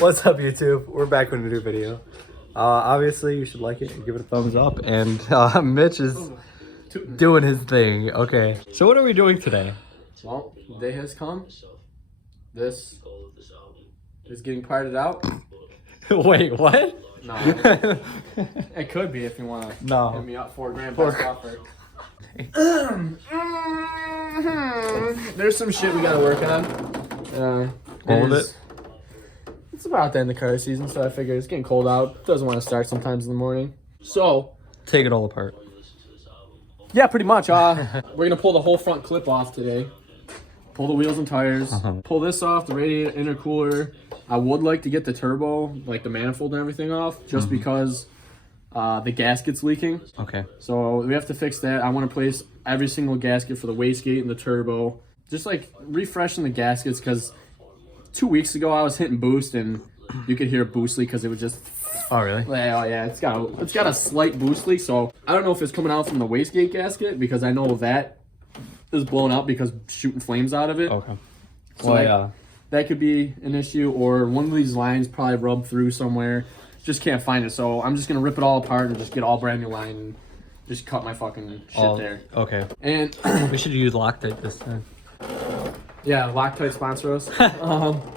What's up, YouTube? We're back with a new video. Obviously, you should like it and give it a thumbs up. And Mitch is doing his thing. Okay. So what are we doing today? Well, the day has come. This is getting parted out. Wait, what? No. It could be if you want to hit me up $4,000 best offer. There's some shit we gotta work on. Hold it. It's about the end of car season, so I figured it's getting cold out. Doesn't want to start sometimes in the morning. So take it all apart. Yeah, pretty much. We're gonna pull the whole front clip off today. Pull the wheels and tires. Pull this off, the radiator, intercooler. I would like to get the turbo, like the manifold and everything off, just because the gasket's leaking. Okay. So we have to fix that. I want to place every single gasket for the wastegate and the turbo. Just like refreshing the gaskets, because 2 weeks ago I was hitting boost and you could hear a boost leak because it was just. Oh really? Oh yeah, it's got a slight boost leak. So I don't know if it's coming out from the wastegate gasket, because I know that is blown up because shooting flames out of it. Okay. So that could be an issue, or one of these lines probably rubbed through somewhere. Just can't find it. So I'm just gonna rip it all apart and just get all brand new line and just cut my fucking shit there. Okay. And we should use Loctite this time. Yeah, Loctite sponsor us.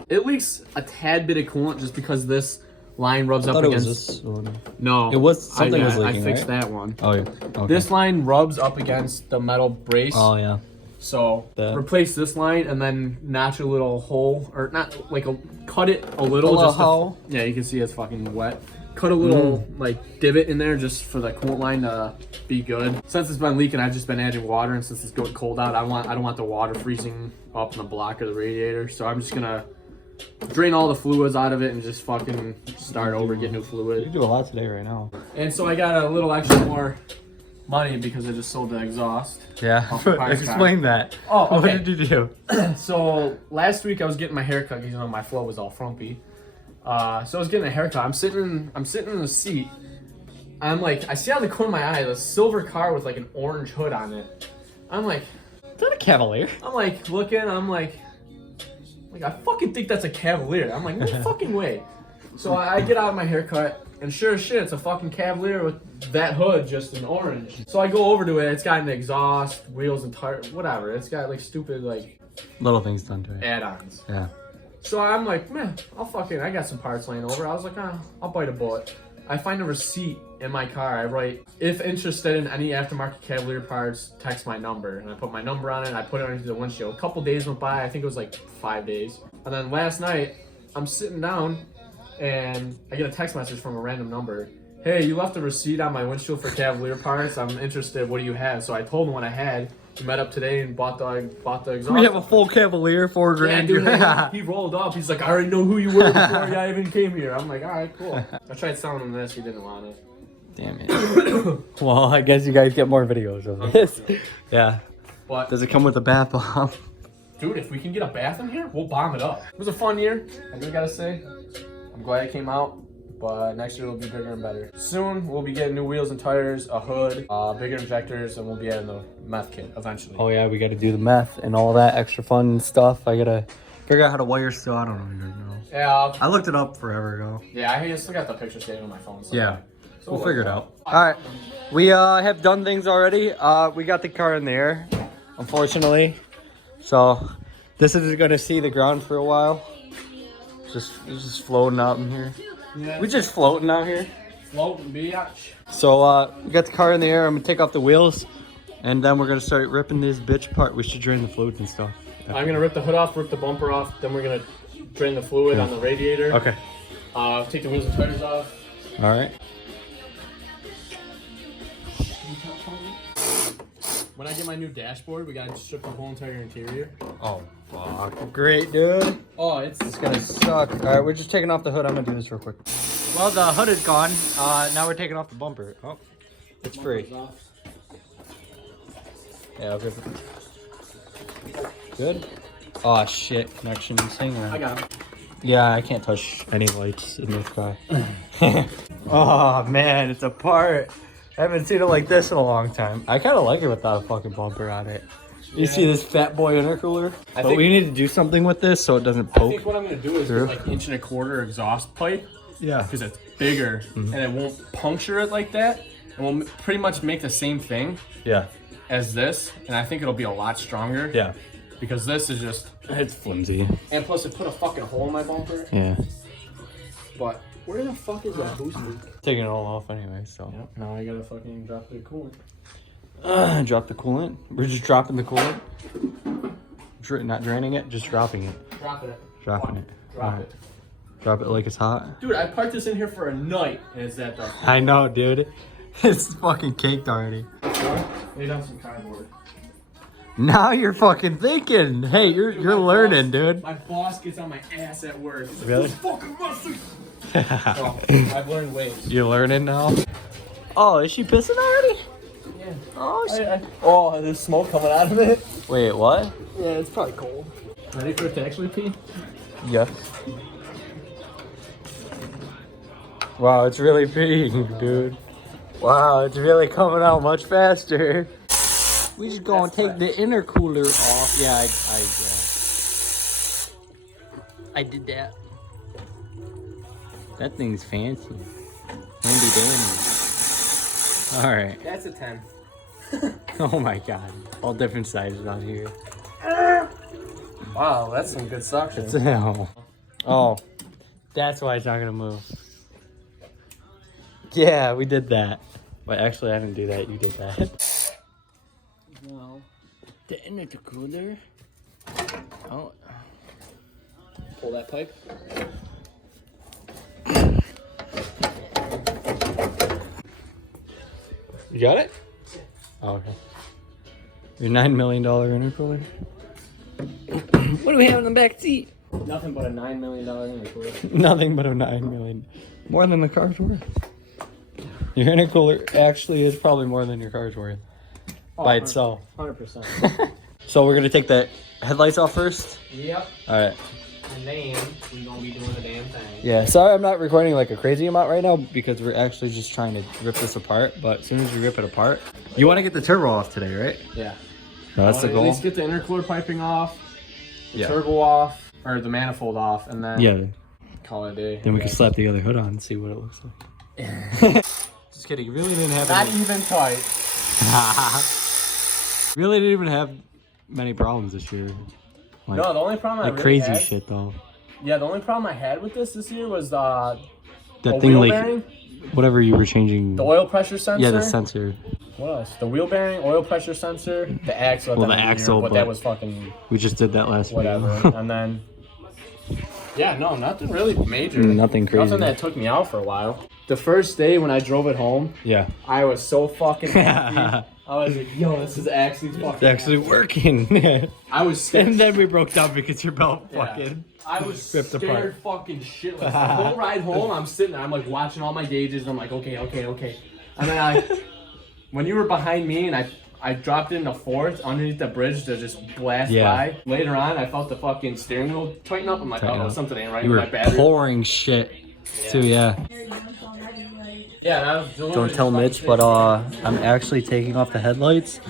It leaks a tad bit of coolant just because this line rubs up against. Was this one. No, it was something was leaking. I fixed right? that one. Oh yeah. Okay. This line rubs up against the metal brace. Oh yeah. So replace this line and then notch a little hole, or not like cut it a little. Yeah, you can see it's fucking wet. Cut a little like divot in there just for the coolant line to be good. Since it's been leaking, I've just been adding water, and since it's going cold out, I don't want the water freezing up in the block of the radiator. So I'm just gonna drain all the fluids out of it and just fucking start over, get new fluid. You do a lot today right now. And so I got a little extra more money because I just sold the exhaust. Yeah. Explain that. Oh, okay. What did you do? So last week I was getting my haircut because my flow was all frumpy. So I was getting a haircut. I'm sitting in the seat. I'm like, I see out of the corner of my eye this silver car with like an orange hood on it. I'm like, is that a Cavalier? I'm like looking. I'm like I fucking think that's a Cavalier. I'm like, no fucking way. So I get out of my haircut, and sure as shit, it's a fucking Cavalier with that hood just in orange. So I go over to it. It's got an exhaust, wheels, and tire, whatever. It's got like stupid like little things done to it. Add-ons. Yeah. So I'm like, man, I got some parts laying over. I was like, I'll bite a bullet. I find a receipt in my car. I write, if interested in any aftermarket Cavalier parts, text my number. And I put my number on it, and I put it underneath the windshield. A couple days went by. I think it was like 5 days. And then last night, I'm sitting down, and I get a text message from a random number. Hey, you left a receipt on my windshield for Cavalier parts. I'm interested. What do you have? So I told him what I had. We met up today and bought the exhaust. We have a full Cavalier, $4,000. Yeah, dude, he rolled up. He's like, I already know who you were before I even came here. I'm like, all right, cool. I tried selling him this. He didn't want it. Damn it. Well, I guess you guys get more videos of this. Yeah. But does it come with a bath bomb? Dude, if we can get a bath in here, we'll bomb it up. It was a fun year, I do gotta say. I'm glad it came out. But next year will be bigger and better. Soon, we'll be getting new wheels and tires, a hood, bigger injectors, and we'll be adding the meth kit eventually. Oh yeah, we gotta do the meth and all that extra fun stuff. I gotta figure out how to wire still. I don't know. Yeah. I looked it up forever ago. Yeah, I still got the picture saved on my phone. So yeah. So we'll figure it out. All right. We have done things already. We got the car in the air, unfortunately. So this is gonna see the ground for a while. It's just floating out in here. Yeah. We're just floating out here. Floating, bitch. So we got the car in the air. I'm gonna take off the wheels, and then we're gonna start ripping this bitch apart. We should drain the fluid and stuff. I'm gonna rip the hood off, rip the bumper off, then we're gonna drain the fluid on the radiator. Okay. Take the wheels and tires off. All right. When I get my new dashboard, we gotta strip the whole entire interior. Oh, fuck. Great, dude. Oh, it's gonna suck. All right, we're just taking off the hood. I'm gonna do this real quick. Well, the hood is gone. Now we're taking off the bumper. Oh, it's free. Yeah, okay. Good. Oh, shit. Connection is hanging. I got it. Yeah, I can't touch any lights in this car. Oh, man, it's apart. I haven't seen it like this in a long time. I kind of like it without a fucking bumper on it. You see this fat boy intercooler? I But think- we need to do something with this so it doesn't I poke. think what I'm gonna do is through. get like 1.25 inch exhaust pipe Yeah. because it's bigger and it won't puncture it like that. And we'll pretty much make the same thing Yeah. as this, and I think it'll be a lot stronger. Yeah. Because this is just, It's flimsy. and plus it put a fucking hole in my bumper. Yeah. But where the fuck is that boost leak? Taking it all off anyway, so. Yep. Now I gotta fucking drop the coolant. Drop the coolant. We're just dropping the coolant. Not draining it, just dropping it. Dropping it. Dropping it. Drop Alright. it. Drop it like it's hot. Dude, I parked this in here for a night, and it's that dark. I know, dude. It's fucking caked already. Lay down some cardboard. Now you're fucking thinking. Hey, you're my learning, boss- dude. My boss gets on my ass at work. He's like, Really? "You fucking mustard." So, I've learned ways. You're learning now? Oh, is she pissing already? Yeah. Oh, Oh, there's smoke coming out of it. wait, what? Yeah, it's probably cold. Ready for it to actually pee? Yes. Wow, it's really peeing, dude. Wow, it's really coming out much faster. We just gonna take the intercooler off. Yeah, I did that. That thing's fancy. Handy dandy. Alright. That's a 10. Oh my god. All different sizes out here. Wow, that's some good suction. Oh, that's why it's not gonna move. Yeah, we did that. But actually, I didn't do that. You did that. No. The intercooler. Oh. Pull that pipe. You got it? Oh, okay. Your $9 million intercooler? What do we have in the back seat? Nothing but a $9 million intercooler. Nothing but a $9 million. More than the car's worth. Your intercooler actually is probably more than your car's worth. By itself. 100%. So we're gonna take the headlights off first? Yep. Alright. And then we gonna be doing the damn thing. Yeah, sorry I'm not recording like a crazy amount right now because we're actually just trying to rip this apart. But as soon as we rip it apart, you want to get the turbo off today, right? Yeah. No, that's the At goal. least get the intercooler piping off, the Yeah. turbo off, or the manifold off, and then Yeah. call it a day. Then we can slap the other hood on and see what it looks like. Just kidding. You really didn't have Not any... even tight. Really didn't even have many problems this year. Like, No, the only problem I like really crazy had, shit though. Yeah, the only problem I had with this year was That the thing wheel like bearing, whatever you were changing. the oil pressure sensor. Yeah, the sensor. What else? The wheel bearing, oil pressure sensor, the axle. At Well, the the end of axle, but but- that was fucking We just did that last whatever. video. And then, yeah, no, nothing really major. Nothing crazy. Nothing that took me out for a while. The first day when I drove it home, Yeah. I was so fucking happy. I was like, yo, this is actually fucking. It's actually working. I was scared. And then we broke down because your belt Yeah. fucking. I was ripped scared apart. fucking shitless. The whole ride home, I'm sitting there, I'm like watching all my gauges, and I'm like, okay. And then when you were behind me, and I dropped it in the fourth underneath the bridge to just blast Yeah. by. Later on, I felt the fucking steering wheel tighten up. I'm like, Tighten oh, up. something ain't right You with were my battery. pouring shit too, yeah. Yeah, and I was Don't tell Mitch, but I'm actually taking off the headlights.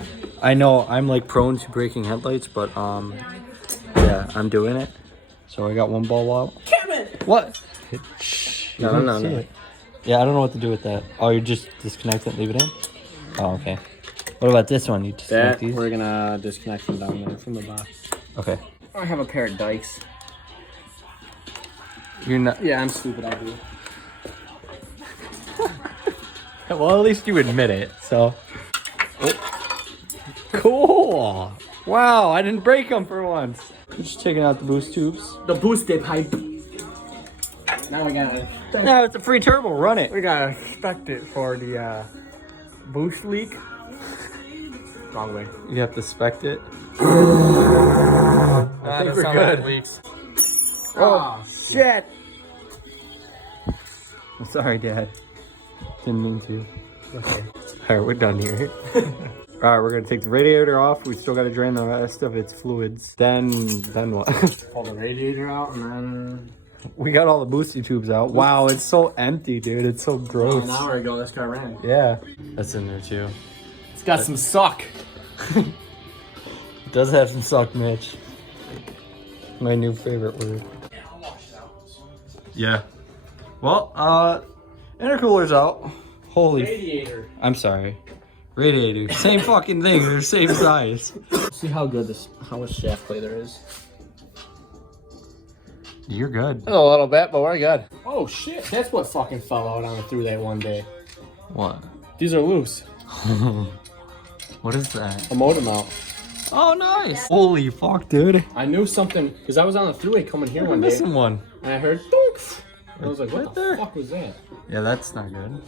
I know I'm like prone to breaking headlights, but yeah, I'm doing it. So I got one ball out. Kevin! What? No. Yeah, I don't know what to do with that. Oh, you just disconnect it and leave it in? Oh, okay. What about this one? You disconnect That these? we're gonna disconnect from down there from the box. Okay. I have a pair of dikes. You're not. Yeah, I'm stupid. I do. Well, at least you admit it. So. Oh. Cool. Wow, I didn't break them for once. Just taking out the boost tubes. The boosted pipe. Now we gotta. Now it's a free turbo. Run it. We gotta inspect it for the boost leak. Wrong way. You have to spec it. I think we're good. Leaks. Oh, shit. I'm sorry, Dad. Didn't mean to. Okay. Alright, we're done here. Alright, we're gonna take the radiator off. We still gotta drain the rest of its fluids. Then what? Pull the radiator out and then. We got all the boosty tubes out. Wow, it's so empty, dude. It's so gross. An hour ago, this car ran. Yeah. That's in there too. It's got some suck. What Does have some suck, Mitch. My new favorite word. Yeah. Well, intercooler's out. Holy. Radiator. I'm sorry. Radiator. Same fucking thing. They're same size. See how good how much shaft play there is. You're good. A little bit, but we're good. Oh shit, that's what fucking fell out on it through that one day. What? These are loose. What is that? A motor mount. Oh, nice. Holy fuck, dude. I knew something, because I was on the thruway coming here We're one day. missing one. And I heard donks. I was like, what the fuck was that? Yeah, that's not good.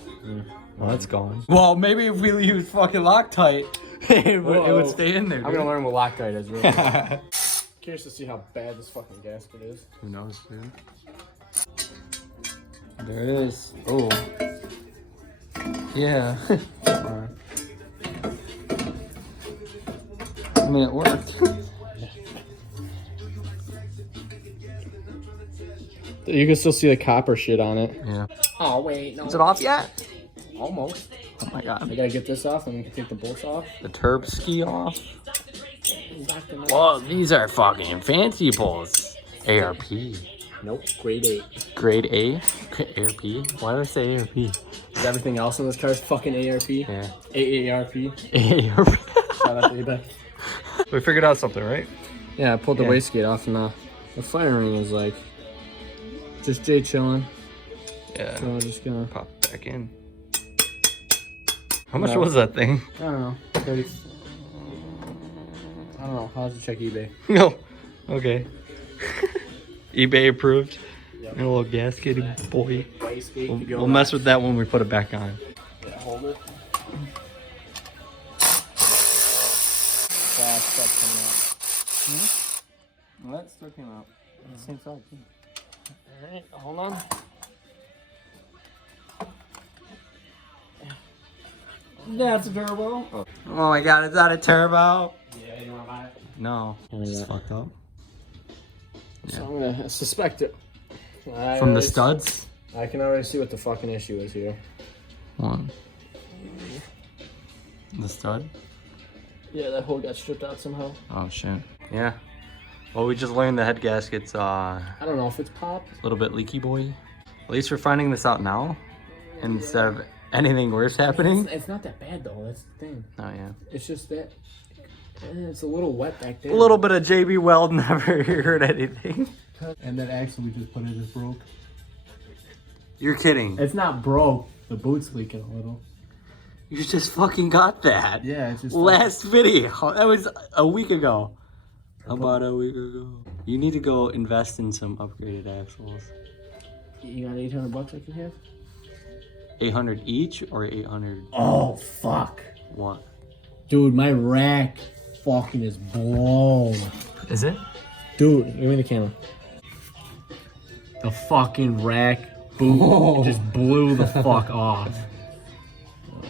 Well, that's gone. Well, maybe if we use fucking Loctite, it would stay in there. I'm gonna learn what Loctite is, really. Curious to see how bad this fucking gasket is. Who knows, dude? There it is. Oh. Yeah. I mean, it worked. You can still see the copper shit on it. Yeah. Oh, wait. No. Is it off yet? Almost. Oh my god. I gotta get this off and we can take the bolts off. The turb ski off. Well, these are fucking fancy bolts. ARP. Nope, grade 8. Grade A? ARP? Why did I say ARP? Is everything else in this car is fucking ARP? Yeah. AARP. ARP. Shout out to eBay. We figured out something, right? Yeah, I pulled the wastegate off and the firing is like just Jay chilling. Yeah. So I'm just gonna Pop back in. How much was that thing? I don't know. 30. I don't know. I'll have to check eBay. No. Okay. eBay approved. Yep. And a little gasket, boy. Wastegate We'll mess with that when we put it back on. Yeah, hold it. That stuff coming out. Well, that still came out. Same side, too. Alright, hold on. That's a turbo. Oh my god, is that a turbo? Yeah, you wanna buy it? No. It's fucked up. So I'm gonna suspect it. From the studs? I can already see what the fucking issue is here. One. The stud? Yeah, that hole got stripped out somehow. Oh shit. Yeah. Well, we just learned the head gasket's I don't know if it's popped. a little bit leaky, boy. At least we're finding this out now, instead of anything worse happening. It's not that bad though. That's the thing. Oh yeah. It's just that it's a little wet back there. A little bit of JB Weld never heard anything. And that axle we just put in is broke. You're kidding. It's not broke. The boot's leaking a little. You just fucking got that. Yeah, it's just Last video. That was a week ago. About a week ago. You need to go invest in some upgraded axles. You got $800 I can have? 800 each or 800 Oh fuck. what? Dude, my rack fucking is blown. Is it? Dude, give me the camera. The fucking rack boot just blew the fuck off.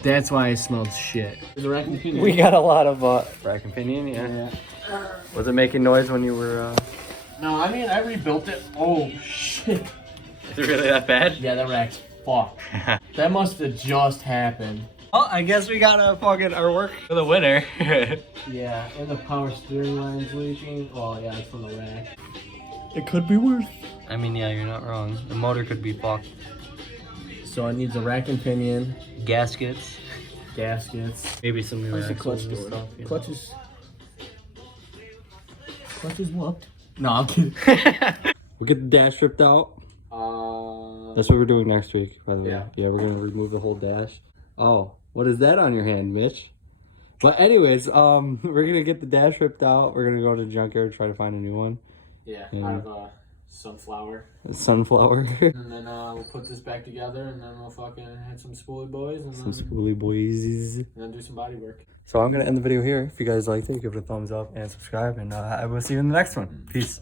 That's why it smelled shit. There's a rack and pinion. We got a lot of rack and pinion, yeah. Was it making noise when you were No, I mean I rebuilt it. Oh shit. Is it really that bad? Yeah, that rack's fucked. That must have just happened. Oh, I guess we got our work for the winner. Yeah, and the power steering line's leaking. Oh yeah, it's from the rack. It could be worse. I mean, yeah, you're not wrong. The motor could be fucked. So it needs a rack and pinion, Gaskets. gaskets. Maybe some new Where's the axles clutch and door? stuff. You know. Clutch is locked. No, I'm kidding. We'll get the dash ripped out. That's what we're doing next week, by the way. Yeah. Yeah, we're gonna remove the whole dash. Oh, what is that on your hand, Mitch? But anyways, we're gonna get the dash ripped out. We're gonna go to the junkyard, try to find a new one. Yeah, Yeah. out of sunflower. A sunflower. And then we'll put this back together, and then we'll fucking hit some spoolie boys, and Some then, spoolie boys. and then do some body work. So I'm gonna end the video here. If you guys liked it, give it a thumbs up and subscribe, and I will see you in the next one. Peace.